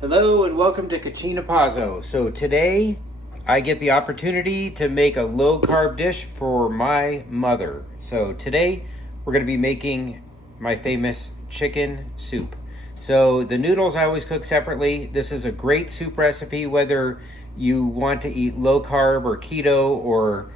Hello and welcome to Cucina Pazzo. So today I get the opportunity to make a low carb dish for my mother. So today we're going to be making my famous chicken soup. So the noodles I always cook separately. This is a great soup recipe whether you want to eat low carb or keto, or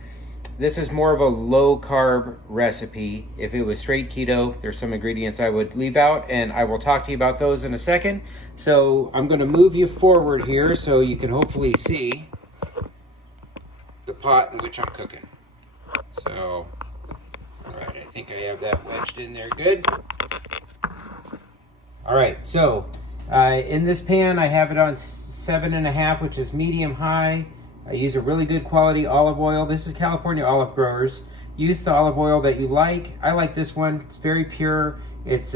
this is more of a low carb recipe. If it was straight keto, there's some ingredients I would leave out, and I will talk to you about those in a second. So I'm going to move you forward here so you can hopefully see the pot in which I'm cooking. So, all right, I think I have that wedged in there good. All right, so in this pan, I have it on 7.5, which is medium high. I use a really good quality olive oil. This is California Olive Growers. Use the olive oil that you like. I like this one. It's very pure. It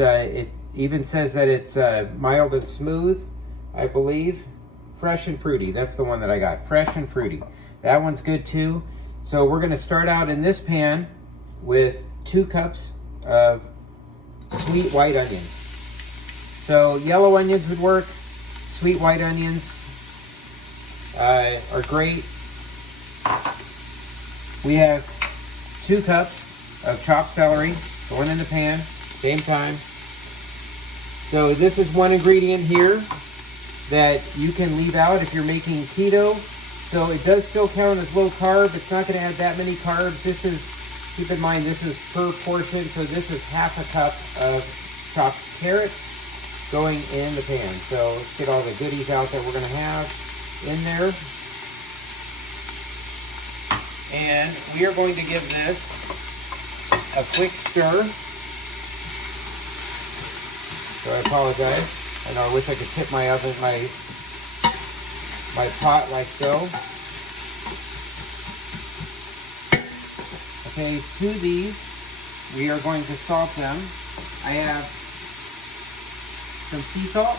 even says that it's mild and smooth, I believe. Fresh and fruity. That's the one that I got. Fresh and fruity. That one's good too. So we're going to start out in this pan with 2 cups of sweet white onions. So yellow onions would work. Sweet white onions are great. We have 2 cups of chopped celery going in the pan, same time. So this is one ingredient here that you can leave out if you're making keto. So it does still count as low carb. It's not going to have that many carbs. This is, keep in mind, this is per portion. So this is half a cup of chopped carrots going in the pan. So let's get all the goodies out that we're going to have in there. And we are going to give this a quick stir. So I apologize. I know I wish I could tip my oven, my pot like so. Okay, to these, we are going to salt them. I have some sea salt.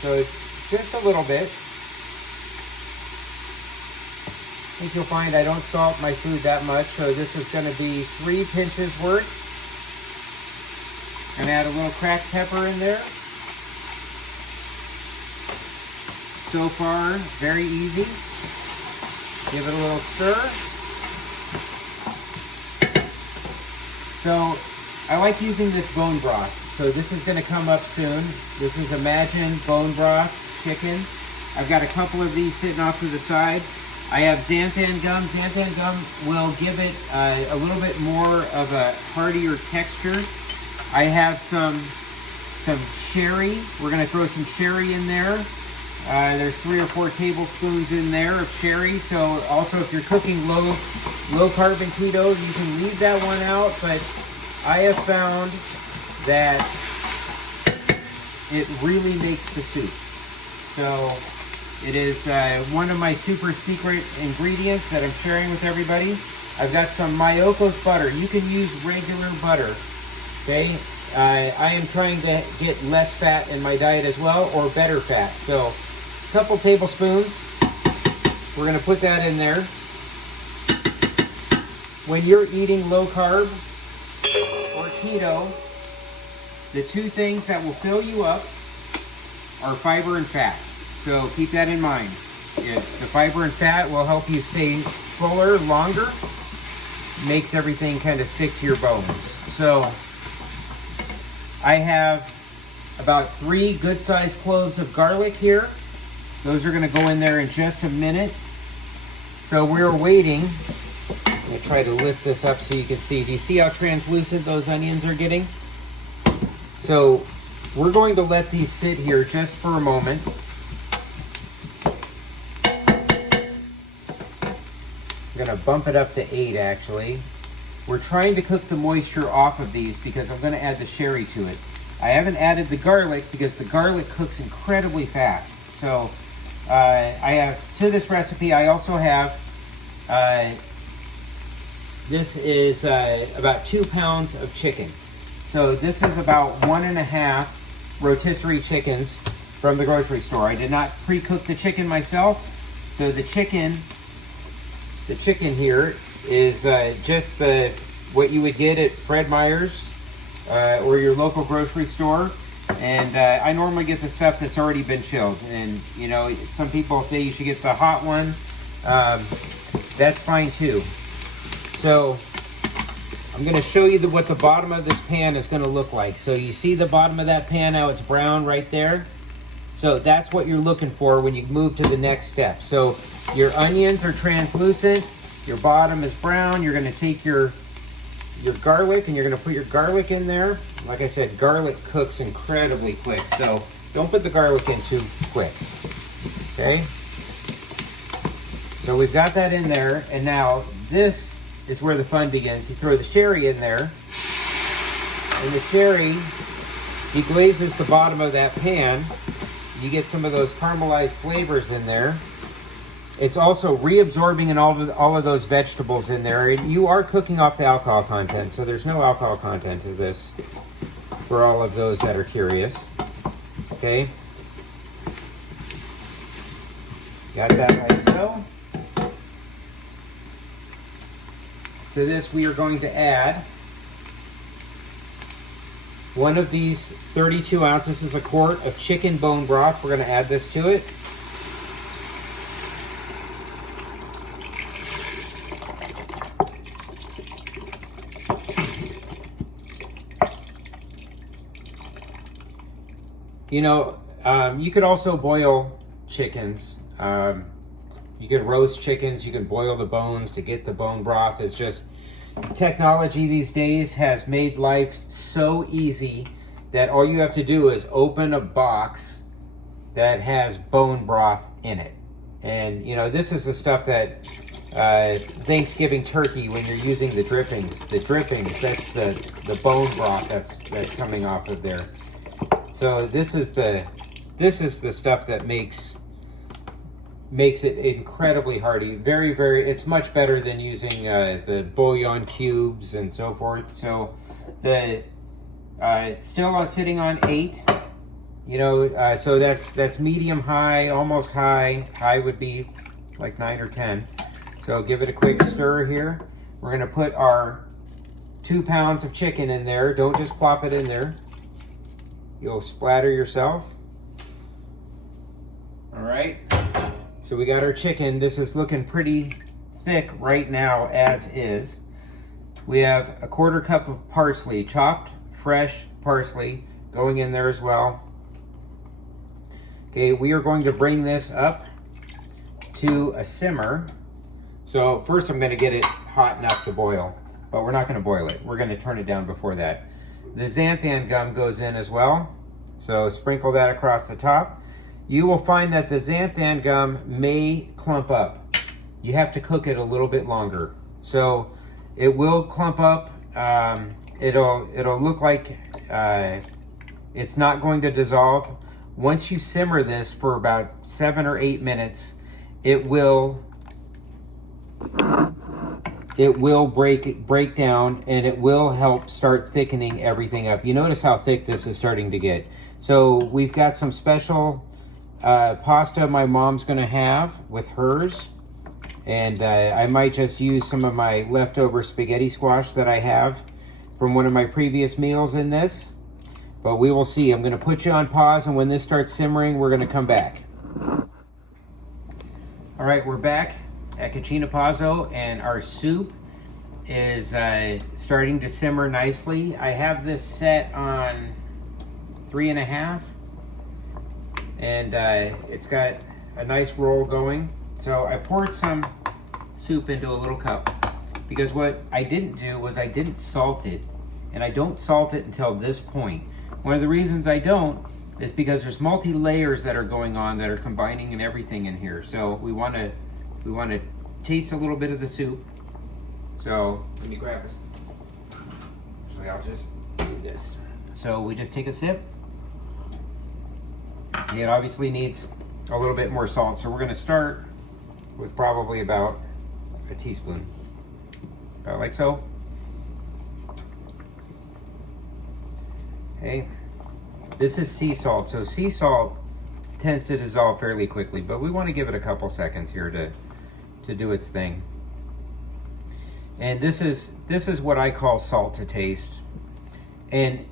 So it's just a little bit. I think you'll find I don't salt my food that much, so this is going to be 3 pinches worth. And add a little cracked pepper in there. So far, very easy. Give it a little stir. So I like using this bone broth. So this is going to come up soon. This is Imagine bone broth chicken. I've got a couple of these sitting off to the side. I have Xanthan Gum. Xanthan Gum will give it a little bit more of a heartier texture. I have some sherry. We're going to throw some sherry in there. There's 3 or 4 tablespoons in there of sherry. So also if you're cooking low carb and keto, you can leave that one out. But I have found that it really makes the soup. So it is one of my super secret ingredients that I'm sharing with everybody. I've got some Myokos butter. You can use regular butter. Okay, I am trying to get less fat in my diet as well, or better fat. So a couple tablespoons. We're going to put that in there. When you're eating low carb or keto, the 2 things that will fill you up are fiber and fat. So keep that in mind. The fiber and fat will help you stay fuller longer. Makes everything kind of stick to your bones. So I have about 3 good-sized cloves of garlic here. Those are going to go in there in just a minute. So we're waiting. I'm going to try to lift this up so you can see. Do you see how translucent those onions are getting? So we're going to let these sit here just for a moment. I'm going to bump it up to 8 actually. We're trying to cook the moisture off of these because I'm going to add the sherry to it. I haven't added the garlic because the garlic cooks incredibly fast. So I have, to this recipe, I also have, this is about 2 pounds of chicken. So this is about 1.5 rotisserie chickens from the grocery store. I did not pre-cook the chicken myself. So the chicken here is just what you would get at Fred Meyer's or your local grocery store. And I normally get the stuff that's already been chilled. And, you know, some people say you should get the hot one. That's fine too. So I'm going to show you what the bottom of this pan is going to look like. So you see the bottom of that pan, how it's brown right there? So that's what you're looking for when you move to the next step. So your onions are translucent, your bottom is brown. You're going to take your garlic and you're going to put your garlic in there. Like I said, garlic cooks incredibly quick, so don't put the garlic in too quick. Okay? So we've got that in there, and now this is where the fun begins. You throw the sherry in there, and the sherry deglazes the bottom of that pan. You get some of those caramelized flavors in there. It's also reabsorbing in all of those vegetables in there. And you are cooking off the alcohol content, so there's no alcohol content to this for all of those that are curious. Okay. Got that like so. To this we are going to add one of these 32 ounces. This is a quart of chicken bone broth. We're going to add this to it. You know, you could also boil chickens. You can roast chickens. You can boil the bones to get the bone broth. It's just technology these days has made life so easy that all you have to do is open a box that has bone broth in it. And, you know, this is the stuff that Thanksgiving turkey, when you're using the drippings, that's the bone broth that's coming off of there. So this is the stuff that makes it incredibly hearty. Very, very, it's much better than using the bouillon cubes and so forth. So it's still sitting on 8, you know, so that's medium high, almost high. High would be like 9 or 10. So give it a quick stir here. We're gonna put our 2 pounds of chicken in there. Don't just plop it in there. You'll splatter yourself. All right. So we got our chicken. This is looking pretty thick right now as is. We have a 1/4 cup of parsley, chopped fresh parsley, going in there as well. Okay, we are going to bring this up to a simmer. So first I'm going to get it hot enough to boil, but we're not going to boil it. We're going to turn it down before that. The xanthan gum goes in as well. So sprinkle that across the top. You will find that the xanthan gum may clump up. You have to cook it a little bit longer. So it will clump up. It'll look like it's not going to dissolve. Once you simmer this for about 7 or 8 minutes, it will break down, and it will help start thickening everything up. You notice how thick this is starting to get. So we've got some special pasta my mom's gonna have with hers, and I might just use some of my leftover spaghetti squash that I have from one of my previous meals in this, but we will see. I'm gonna put you on pause, and when this starts simmering, we're gonna come back. All right, we're back at Cucina Pazzo, and our soup is starting to simmer nicely. I have this set on 3.5, and it's got a nice roll going. So I poured some soup into a little cup, because what I didn't do was I didn't salt it, and I don't salt it until this point. One of the reasons I don't is because there's multi-layers that are going on that are combining and everything in here. So we want to taste a little bit of the soup. So let me grab this. Actually, I'll just do this. So we just take a sip. It obviously needs a little bit more salt, so we're going to start with probably about a teaspoon, about like so. Okay, this is sea salt. So sea salt tends to dissolve fairly quickly, but we want to give it a couple seconds here to do its thing. And this is what I call salt to taste. And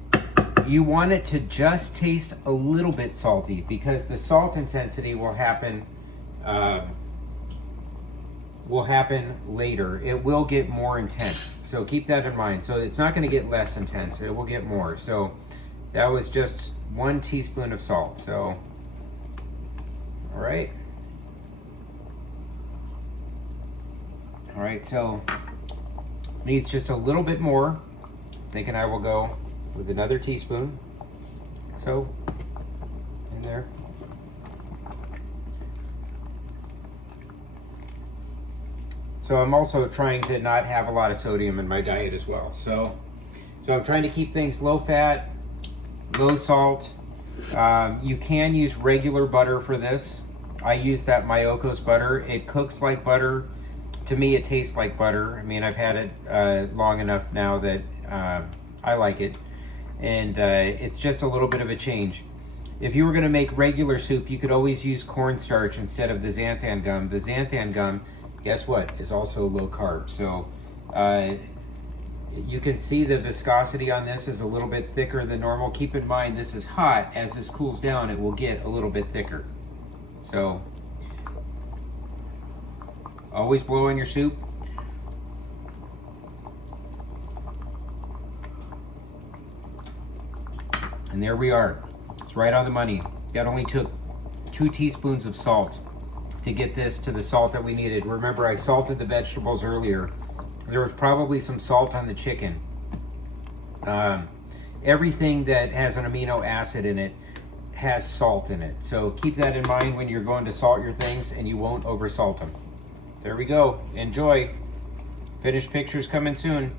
You want it to just taste a little bit salty because the salt intensity will happen later. It will get more intense. So keep that in mind. So it's not going to get less intense. It will get more. So that was just 1 teaspoon of salt. So, all right. All right, so needs just a little bit more. Thinking I will go with another teaspoon. So, in there. So I'm also trying to not have a lot of sodium in my diet as well. So I'm trying to keep things low fat, low salt. You can use regular butter for this. I use that Myokos butter. It cooks like butter. To me, it tastes like butter. I mean, I've had it long enough now that I like it. And it's just a little bit of a change. If you were gonna make regular soup, you could always use cornstarch instead of the xanthan gum. The xanthan gum, guess what, is also low carb. So you can see the viscosity on this is a little bit thicker than normal. Keep in mind, this is hot. As this cools down, it will get a little bit thicker. So always blow in your soup. And there we are. It's right on the money. That only took 2 teaspoons of salt to get this to the salt that we needed. Remember, I salted the vegetables earlier. There was probably some salt on the chicken. Everything that has an amino acid in it has salt in it. So keep that in mind when you're going to salt your things, and you won't over salt them. There we go. Enjoy. Finished pictures coming soon.